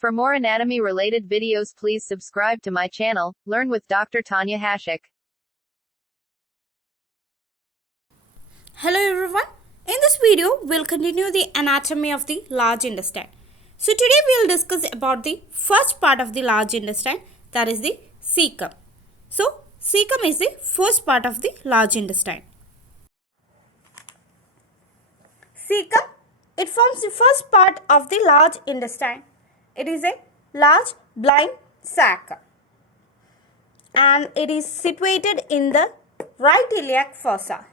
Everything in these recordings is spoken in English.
For more anatomy-related videos, please subscribe to my channel, Learn with Dr. Tanya Hashik. Hello everyone. In this video, we'll continue the anatomy of the large intestine. So today we'll discuss about the first part of the large intestine, that is the CAECUM. So CAECUM is the first part of the large intestine. CAECUM, it forms the first part of the large intestine. It is a large blind sac and it is situated in the right iliac fossa.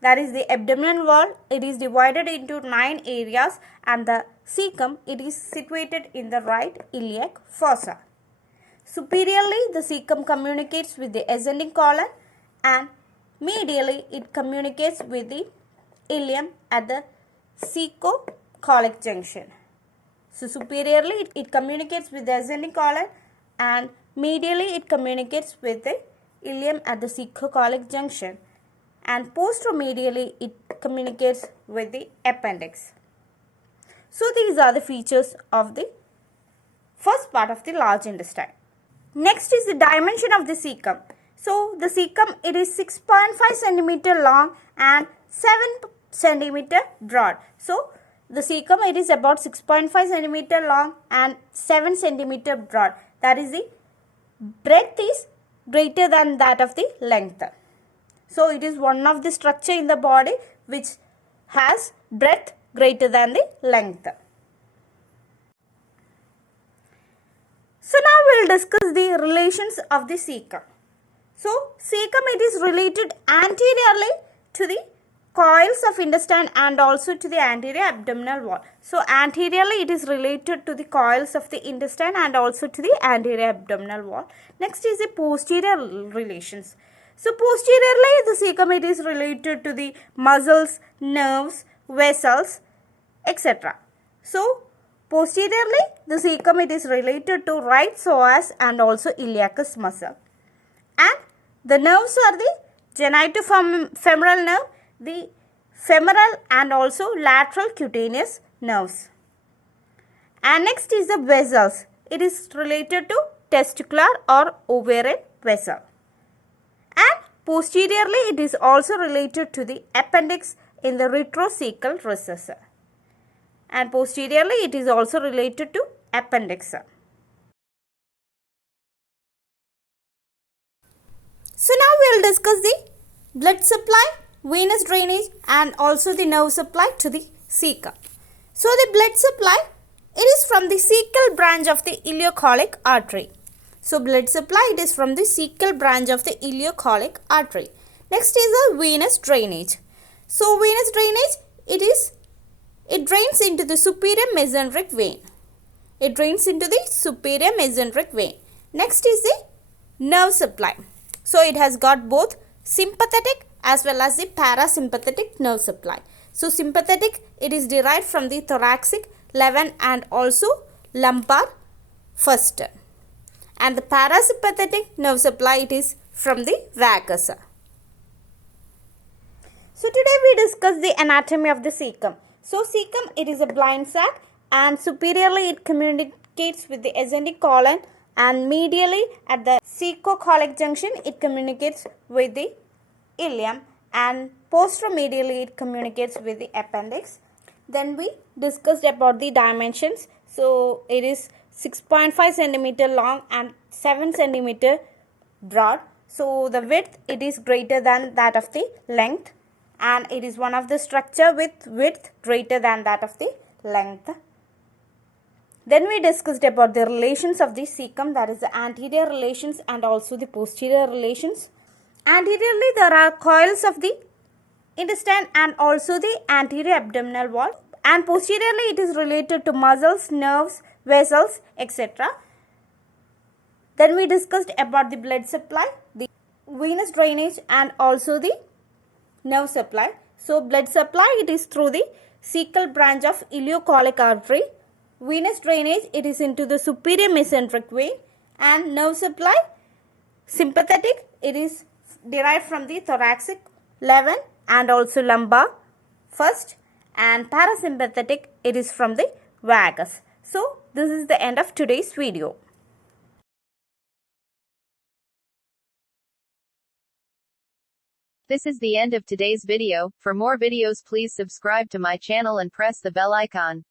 That is the abdominal wall. It is divided into 9 areas and the CAECUM, it is situated in the right iliac fossa. Superiorly, the CAECUM communicates with the ascending colon and medially it communicates with the ileum at the coccygeal junction. So superiorly it communicates with the ascending colon and medially it communicates with the ileum at the coccygeal junction, and posteromedially it communicates with the appendix. So these are the features of the first part of the large intestine. Next is the dimension of the CAECUM. So the CAECUM, it is 6.5 centimeter long and 7 centimeter broad. So the CAECUM, it is about 6.5 centimeter long and 7 centimeter broad. That is, the breadth is greater than that of the length. So it is one of the structure in the body which has breadth greater than the length. So now we will discuss the relations of the CAECUM. So CAECUM, it is related anteriorly to the coils of intestine and also to the anterior abdominal wall. So anteriorly it is related to the coils of the intestine and also to the anterior abdominal wall. Next is the posterior relations. So posteriorly the CAECUM, it is related to the muscles, nerves, vessels, etc. So posteriorly the CAECUM, it is related to right psoas and also iliacus muscle. And the nerves are the genitofemoral nerve, the femoral and also lateral cutaneous nerves. And next is the vessels. It is related to testicular or ovarian vessel. And posteriorly it is also related to the appendix in the retrocecal recess. And posteriorly it is also related to appendix. So now we will discuss the blood supply, venous drainage and also the nerve supply to the CAECUM. So the blood supply, it is from the caecal branch of the ileocholic artery. So blood supply, it is from the caecal branch of the ileocholic artery. Next is the venous drainage. So venous drainage, it drains into the superior mesenteric vein. It drains into the superior mesenteric vein. Next is the nerve supply. So it has got both sympathetic as well as the parasympathetic nerve supply. So sympathetic, it is derived from the thoracic, 11 and also lumbar first. And the parasympathetic nerve supply, it is from the vagus. So today we discuss the anatomy of the CAECUM. So CAECUM, it is a blind sac and superiorly it communicates with the ascending colon and medially at the coccygeal junction it communicates with the ileum and posteromedially it communicates with the appendix. Then we discussed about the dimensions. So it is 6.5 centimeter long and 7 centimeter broad. So the width, it is greater than that of the length and it is one of the structure with width greater than that of the length. Then we discussed about the relations of the CAECUM, that is the anterior relations and also the posterior relations. Anteriorly there are coils of the intestine and also the anterior abdominal wall, and posteriorly it is related to muscles, nerves, vessels, etc. Then we discussed about the blood supply, the venous drainage and also the nerve supply. So blood supply, it is through the caecal branch of ileocholic artery. Venous drainage, it is into the superior mesenteric vein, and nerve supply, sympathetic, it is derived from the thoracic, 11 and also lumbar first, and parasympathetic, it is from the vagus. So this is the end of today's video. This is the end of today's video. For more videos, please subscribe to my channel and press the bell icon.